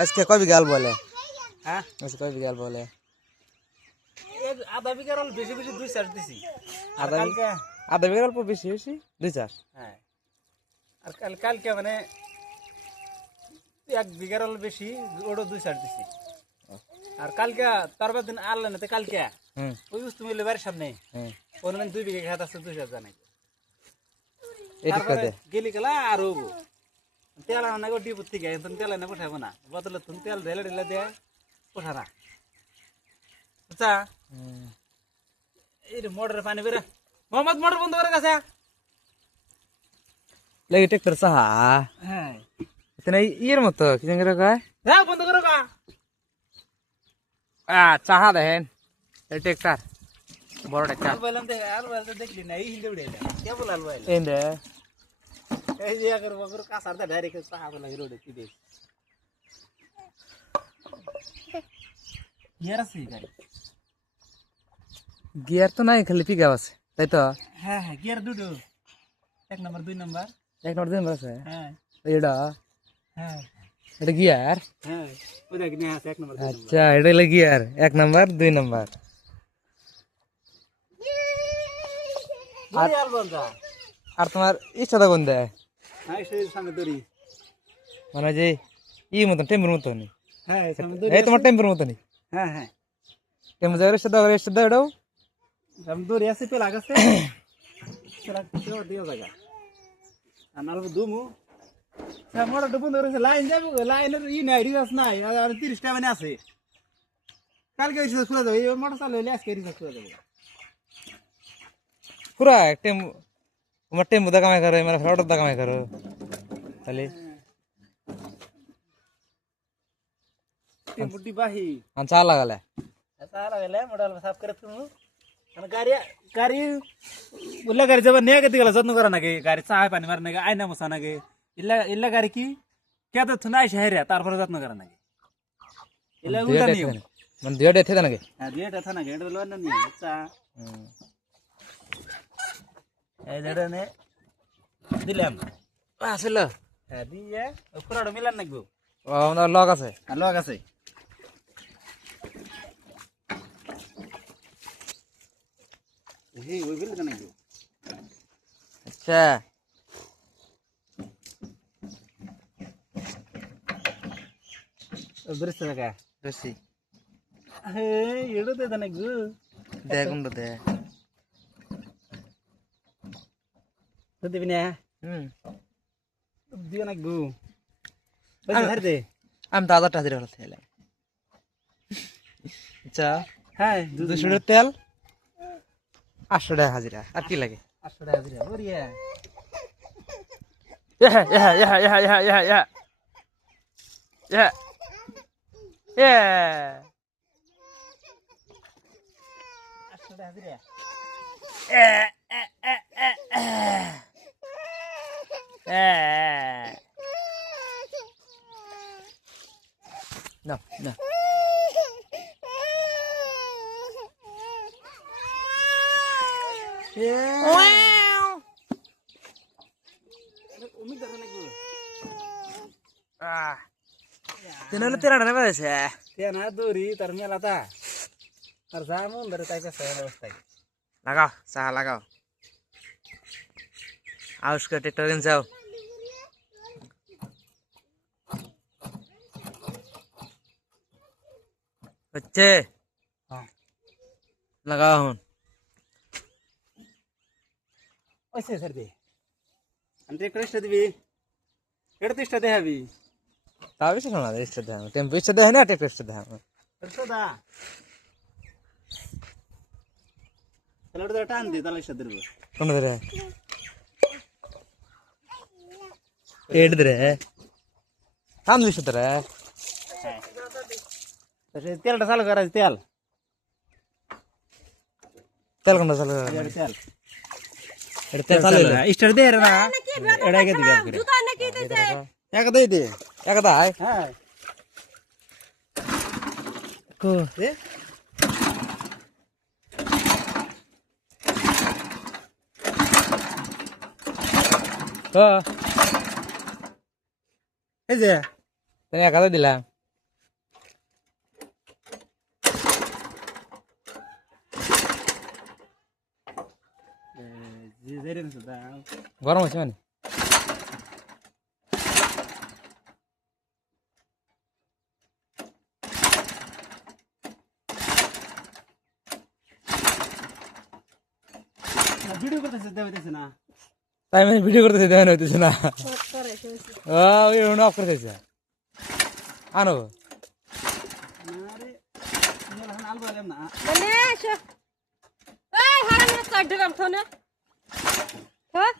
আজকে কয় বিঘা আলু বলে? হ্যাঁ আজকে কয় বিঘা আলু বলে? আধা বিঘার বেশি বেশি 2-4 দিছি। আধা বিঘার অল্প বেশি বেশি 2-4। হ্যাঁ আর কালকে মানে 1 বিঘার বেশি ওটা 2-4 দিছি। আর কালকে তারপর দিন আনলেন না কালকে ওই বস্তু মিলে বাড়ির সামনে ওখানে 2 বিঘা খেত আছে 2-4 জানাই গেলি গেলা আর হবো তেল আনা গো ডিপুর থেকে তেল এনে পঠাবো না বদলে তুমি তেল ঢেলে ঢেলে দিয়ে পঠা না বুঝছা এই মোটরের পানি বেরা মোহাম্মদ মোটর বন্ধ করে গেছে লাগে ট্রাক্টর সাহা হ্যাঁ এটা ইয়ের মতো কি জানি কয় হ্যাঁ বন্ধ করো গা চাহা দেখেন এই ট্রাক্টর বড় ট্রাক্টর আল বললাম দেখ আল বলতে দেখলি না এই হিন্দে উড়ে কে বল আল বল এই দে এই যে আগর বগর কাসার দা ডাইরেক্ট চাহা বলা রোডে কি দেখ ইয়ার আছে গাড়ি গিয়ার তো নাই খালি পিকআপ আছে তাই তো হ্যাঁ হ্যাঁ গিয়ার দুটো 1 নম্বর 2 নম্বর 1 নম্বর 2 নম্বর আছে হ্যাঁ এটা হ্যাঁ এটা গিয়ার হ্যাঁ ওই দেখ নিয়ে আছে 1 নম্বর 2 নম্বর আচ্ছা এটা হলো গিয়ার 1 নম্বর 2 নম্বর আর আল বন্ধা আর তোমার ইচ্ছাটা কোন দেয় হ্যাঁ সেই সামনে দড়ি মানে যে ই মতন টেম্পুর মতন হ্যাঁ সামনে দড়ি এই তোমার টেম্পুর মতনই হ্যাঁ হ্যাঁ টেম্পু যাওয়ার সাথে এটাও সামনে দড়ি আছে পেলা গেছে পেলা কেউ দিও জায়গা আনাল দুমু হ্যাঁ মোটরটা বন্ধ করেছে লাইন যাবো লাইনের ই নাই রিচার্জ নাই আর 30 টাকা মানে আছে কালকে রিচার্জ খুলে যাবে এই মোটর চালু হলে আজকে রিচার্জ খুলে যাবে পুরা টেম্পু তোমার টেম্পু দা কামাই করো মেরা ফ্রড দা কামাই করো তাহলে টেম্পুটি বাহি চা লাগালে सारा वेले मॉडल साफ करत तू आणि गाडी गाडी उल्ला गाडी जब ने गती गला जत्न करा ना गे गाडी चाय पाणी मारने गे आयना मसाना गे इल्ला इल्ला गाडी की क्या तो थुना शहर है तार पर जत्न करा ना गे इल्ला उल्टा नहीं मन दियडे थे ना गे हां दियडे था ना गे डलो ना नहीं अच्छा ए जडे ने दिलाम আসলে दिया पुराडो मिलान ना गो না লগ আছে লগ আছে ওই বিল কেন গো আচ্ছা বৃষ্টি দেখা বেশি হে এড়ো দে না গো দেখুন দে তো দিবি না দিও না গো বস ধর দে আমি দাদা টাজির হলো তেল আচ্ছা হ্যাঁ 200 তেল 800 টাকা হাজিরা আর কি লাগে 800 টাকা দিরা ওরিয়া ইয়া ইয়া ইয়া ইয়া ইয়া ইয়া ইয়া ইয়া ইয়া 800 টাকা দিরা No, no. Wow. umi দেখো না গো তেনলে তেরা না বাজে তে না দড়ি তার মেলাটা আর জামুন ধরে তাই পাশে অবস্থা লাগাও চা লাগাও আউস কে ট্রেক্টর গেন যাও হচ্ছে হ্যাঁ লাগাও হুন ওইসে স্যার দে আমি ট্রেক্টর দিবি এটা তো ইস্টা দেখাবি তা বেশি শোনা রেস্ট দেয় টেম্পো ইচ্ছা দেয় না ট্রেক্টর দেয় তো দা তাহলে ওটা টান দি তাহলে ইস্টা দেব কোন ধরে এড ধরে টান দিছ ধরে হ্যাঁ তেলটা চালু করা তেল তেল কোনটা চালু তেল এটা তেল চালু স্টার দে রে না এড়াই কে দিবি করে জুতা নাকি দিতে এক দেই দে এক দাই হ্যাঁ কো দে কো এই যে তুমি 1000 দিলাম যে জেরে নিছে দাও গরম হচ্ছে মানে ভিডিও করতেছে দেখাইতেছে না তাই আমি ভিডিও করতেছি দেখেন হইতেছে না ও ওই অফ করে দিয়েছে আনো আরে নিয়ে লান আলবা এলাম না বলে এসো এই হারাম না কাট দিলাম তো না হ্যাঁ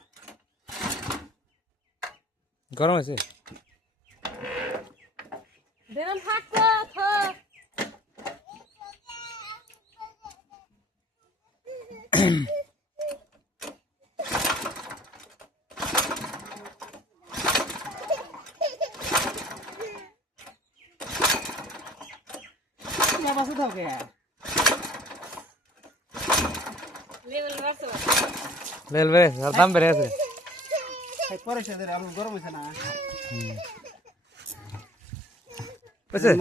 গরম হয়েছে দিলাম ফাটতো থো না বাসে দাও কে লেভেল বাড়ছে লেল বেড়ে দাম বেড়ে আছে পরে সে আলু গরম হইছে না বুঝছে